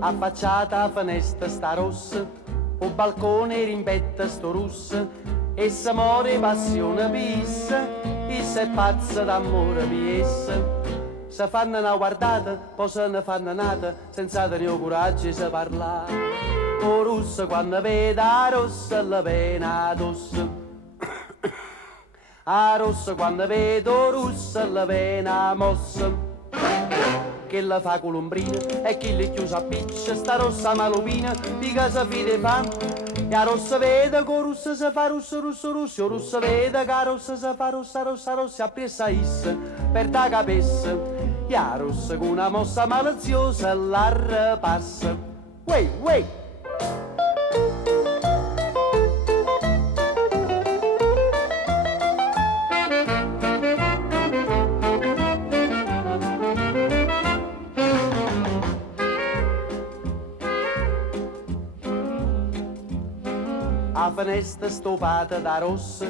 affacciata a finestra sta rossa, o balcone rimpetta sto russo, e se muore passione pissa, e se è pazza d'amore per essa. Se fanno una guardata, poi se ne fanno nata, senza tenere coraggio di parlare. O russo quando vede la rossa, la pena addosso. A rosso quando vedo russa, la pena mossa. Che la fa colombrina e chi le chiusa a piccia, sta rossa malupina, di casa fide fa. E a rossa vede che russa si fa russo, russo, russo, russa vede che a rossa si fa rossa, rossa, rossa, appressa issa, per da capessa. E a rossa con una mossa maliziosa la repassa. Uè, uè! A finestra stopata da rossa,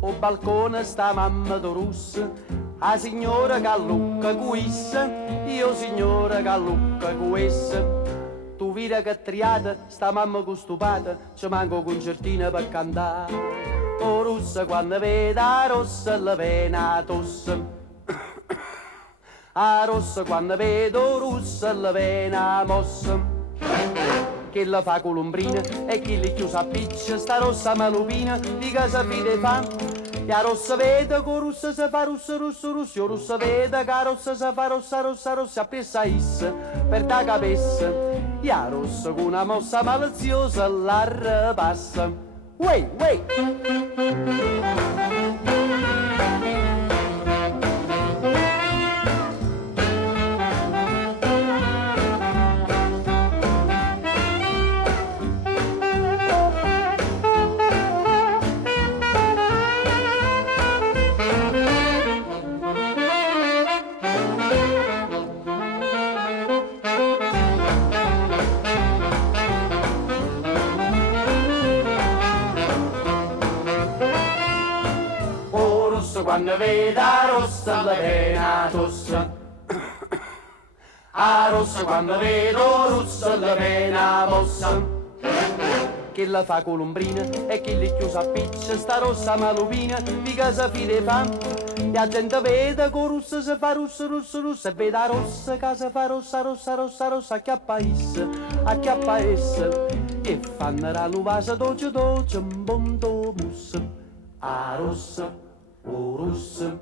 o balcone sta mamma do russa, a signora Gallucca cuissa, io signora Gallucca cuessa. Tu vira che triata, sta mamma costupata, ci manco concertina per cantare. O russa quando vede la rossa, la pena tossa. A rossa quando vedo russa, la pena mossa. Che la fa colombrina e chi li chiusa a piccia, sta rossa malupina, di casa fide fa. E a rossa vede che russa si fa russo, russo, russo, io rossa vede che a rossa si fa rossa, rossa, rossa, appressa issa, per da capessa. E a rossa con una mossa maliziosa la repassa. Uè, uè! Quando vede la rossa la pena tossa. A rossa quando vedo russa la pena mossa. Che la fa colombrina e chi li chiusa a piccia, sta rossa malupina, di casa fide fa. E la gente vede che russa si fa russa, russa, russa, e vede la rossa che si fa rossa, rossa, rossa, rossa, acchiappa essa, e fanno la nuvasa dolce, dolce, un bonto mus. A rossa, o russa,